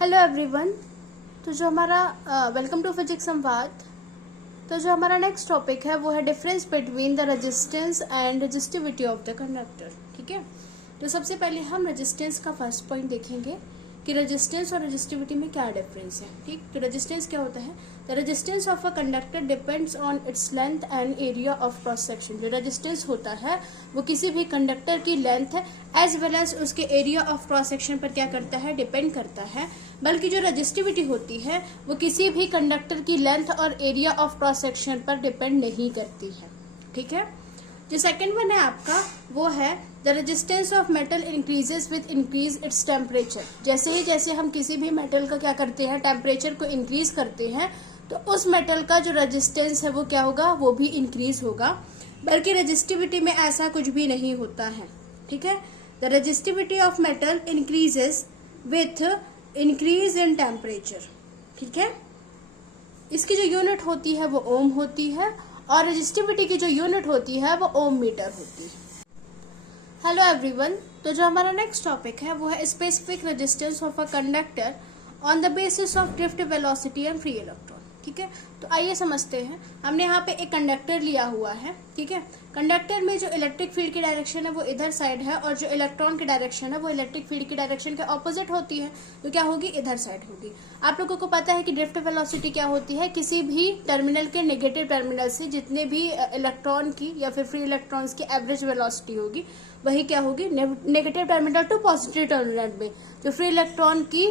Hello everyone. तो जो हमारा वेलकम टू फिजिक्स संवाद। तो जो हमारा नेक्स्ट टॉपिक है वो है difference between the resistance and resistivity of the conductor. ठीक है, तो सबसे पहले हम रेजिस्टेंस का फर्स्ट पॉइंट देखेंगे कि रेजिस्टेंस और रेजिस्टिविटी में क्या डिफरेंस है। ठीक, तो रेजिस्टेंस क्या होता है? The resistance of a conductor depends on its length and area of cross section. जो रेजिस्टेंस होता है वो किसी भी कंडक्टर की लेंथ एज वेल एज उसके एरिया ऑफ क्रॉस सेक्शन पर क्या करता है? डिपेंड करता है। बल्कि जो रेजिस्टिविटी होती है वो किसी भी कंडक्टर की लेंथ और एरिया ऑफ क्रॉस सेक्शन पर डिपेंड नहीं करती है। ठीक है, जो सेकंड वन है आपका वो है the resistance of metal increases with increase its temperature. जैसे हम किसी भी मेटल का क्या करते हैं? टेम्परेचर को इंक्रीज करते हैं तो उस मेटल का जो रेजिस्टेंस है वो क्या होगा? वो भी इंक्रीज होगा। बल्कि रेजिस्टिविटी में ऐसा कुछ भी नहीं होता है। ठीक है, the resistivity of metal increases with increase in temperature. ठीक है, इसकी जो यूनिट होती है वो ओम होती है और रेजिस्टिविटी की जो यूनिट होती है वो ओम मीटर होती है। हेलो एवरीवन, तो जो हमारा नेक्स्ट टॉपिक है वो है specific resistance of a conductor on the basis of drift velocity and free electron. ठीक है, तो आइए समझते हैं। हमने यहाँ पे एक कंडक्टर लिया हुआ है। ठीक है, कंडक्टर में जो इलेक्ट्रिक फील्ड की डायरेक्शन है वो इधर साइड है और जो इलेक्ट्रॉन की डायरेक्शन है वो इलेक्ट्रिक फील्ड की डायरेक्शन के ऑपोजिट होती है। तो क्या होगी? इधर साइड होगी। आप लोगों को पता है कि ड्रिफ्ट वेलोसिटी क्या होती है? किसी भी टर्मिनल के नेगेटिव टर्मिनल से जितने भी इलेक्ट्रॉन की या फिर फ्री इलेक्ट्रॉन्स की एवरेज वेलोसिटी होगी वही क्या होगी? Negative terminal to positive terminal में जो फ्री इलेक्ट्रॉन की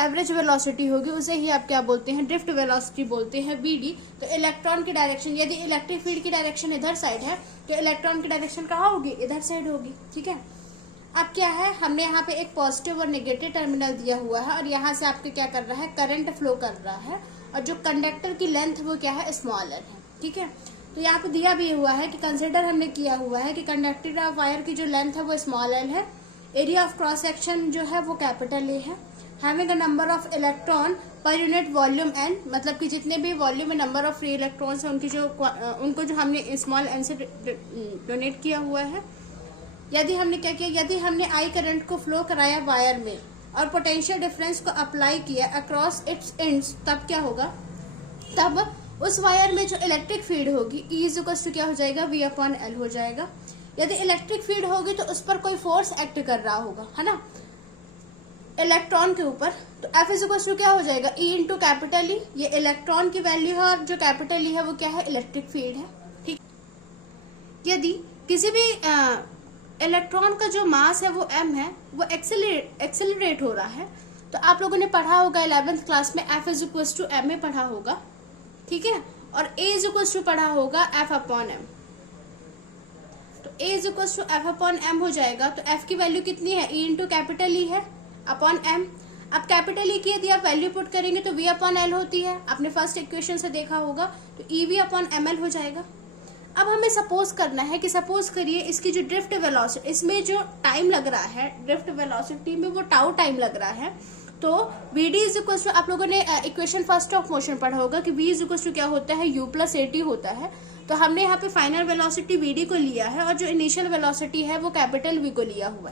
एवरेज वेलोसिटी होगी उसे ही आप क्या बोलते हैं? ड्रिफ्ट वेलोसिटी बोलते हैं, वीडी। तो इलेक्ट्रॉन की डायरेक्शन, यदि इलेक्ट्रिक फील्ड की डायरेक्शन इधर साइड है तो इलेक्ट्रॉन की डायरेक्शन कहाँ होगी? इधर साइड होगी। ठीक है, अब क्या है? हमने यहाँ पे एक पॉजिटिव और नेगेटिव टर्मिनल दिया हुआ है और यहाँ से आपके क्या कर रहा है? करंट फ्लो कर रहा है और जो कंडक्टर की लेंथ वो क्या है? स्मॉलर है। ठीक है, तो यहाँ पे दिया भी हुआ है कि कंसिडर हमने किया हुआ है कि कंडक्टर ऑफ वायर की जो लेंथ है वो स्मॉल एल है, एरिया ऑफ क्रॉस सेक्शन जो है वो कैपिटल ए है, having a number of electron per unit volume n, मतलब कि जितने भी वॉल्यूम में नंबर ऑफ फ्री इलेक्ट्रॉन्स हैं उनको जो हमने स्मॉल एन से डोनेट किया हुआ है। यदि हमने क्या किया? यदि हमने आई करंट को फ्लो कराया वायर में और पोटेंशियल डिफरेंस को अप्लाई किया अक्रॉस इट्स एंड्स, तब क्या होगा? तब उस वायर में जो इलेक्ट्रिक फील्ड होगी E इक्वल्स टू क्या हो जाएगा? V अपॉन L हो जाएगा। यदि इलेक्ट्रिक फील्ड होगी तो उस पर कोई फोर्स एक्ट कर रहा होगा, है ना, इलेक्ट्रॉन के ऊपर। तो F इक्वल्स टू क्या हो जाएगा? E into capital E. ये इलेक्ट्रॉन की वैल्यू है और जो कैपिटल ई है वो क्या है? इलेक्ट्रिक फील्ड है। ठीक, यदि किसी भी इलेक्ट्रॉन का जो मास है वो m है, वो एक्सेलरेट हो रहा है, तो आप लोगों ने पढ़ा होगा 11th क्लास में F इक्वल्स टू m में पढ़ा होगा। ठीक है, और A इक्वल्स टू पढ़ा होगा F अपॉन M। तो A equals to F upon M हो जाएगा। तो F की वैल्यू कितनी है? E इंटू कैपिटल ई है अपॉन M। अब कैपिटल ई की यदि आप वैल्यू पुट करेंगे तो V अपॉन L होती है, आपने फर्स्ट इक्वेशन से देखा होगा। तो EV अपॉन ML हो जाएगा। अब हमें सपोज करना है कि सपोज करिए इसकी जो ड्रिफ्ट वेलोसिटी, इसमें जो टाइम लग रहा है ड्रिफ्ट वेलोसिटी में वो टाउ टाइम लग रहा है। तो Vd इज इक्वल टू, आप लोगों ने इक्वेशन फर्स्ट ऑफ मोशन पढ़ा होगा कि V इज इक्वल टू क्या होता है? U प्लस AT होता है। तो हमने यहाँ पे फाइनल वेलोसिटी Vd को लिया है और जो इनिशियल वेलोसिटी है वो कैपिटल V को लिया हुआ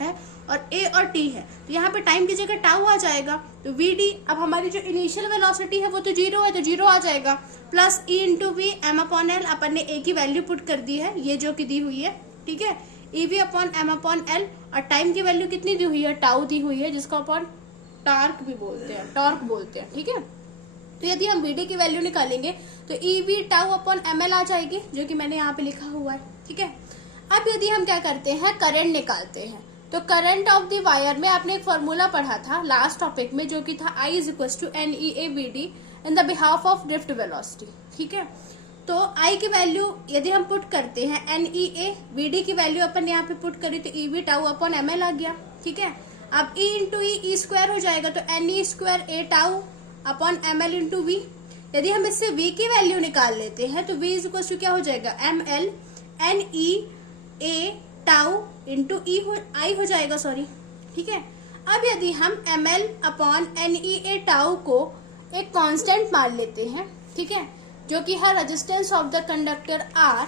है और A और T है। तो यहाँ पे टाइम की जगह टाउ आ जाएगा। तो Vd, अब हमारी जो इनिशियल वेलोसिटी है वो तो 0 है, तो 0 आ जाएगा, plus E into v M upon L। अपन ने A की वैल्यू पुट कर दी है, ये जो कि दी हुई है। ठीक है, EV upon M upon L, और टाइम की वैल्यू कितनी दी हुई है? टाउ दी हुई है, जिसको अपन टॉर्क भी बोलते हैं, टॉर्क बोलते हैं। ठीक है, तो यदि हम Vd की वैल्यू निकालेंगे तो EV टाउ अपॉन ML आ जाएगी, जो कि मैंने यहाँ पे लिखा हुआ है। ठीक है, अब यदि हम क्या करते हैं? करंट निकालते हैं। तो करंट ऑफ द वायर में आपने एक फॉर्मूला पढ़ा था लास्ट टॉपिक में, जो कि था I is equal to NEA VD in the behalf of drift velocity. ठीक है, तो I की वैल्यू यदि हम पुट करते हैं NEA, VD की वैल्यू अपन यहाँ पे पुट करी तो EV टाउ अपॉन ML आ गया। ठीक है, अब E इंटू ई स्क्वायर हो जाएगा, तो NE square A tau upon ML into V। यदि हम इससे V की वैल्यू निकाल लेते हैं तो V इज इक्वल टू क्या हो जाएगा? ML NE A tau into I हो जाएगा, सॉरी। ठीक है, अब यदि हम ML अपॉन NEA टाउ को एक कांस्टेंट मान लेते हैं, ठीक है, जो कि है resistance of the conductor R,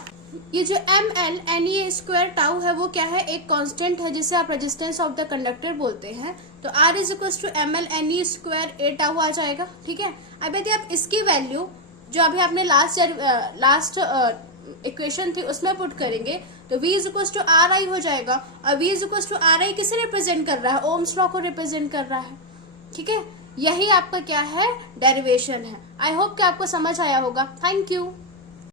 ये जो m L N E square tau है वो क्या है, एक कांस्टेंट है जिसे आप रेजिस्टेंस ऑफ द कंडक्टर बोलते हैं। तो R is equal to M L N E square A tau आ जाएगा। ठीक है, अब यदि आप इसकी वैल्यू जो अभी आपने लास्ट इक्वेशन थी उसमें पुट करेंगे तो v is equal to r i हो जाएगा। और v is equal to r i किसे रिप्रेजेंट कर रहा है, ओम्स लॉ को रिप्रेजेंट कर रहा है। ठीक है, यही आपका क्या है, डेरिवेशन है। आई होप कि आपको समझ आया होगा। Thank you.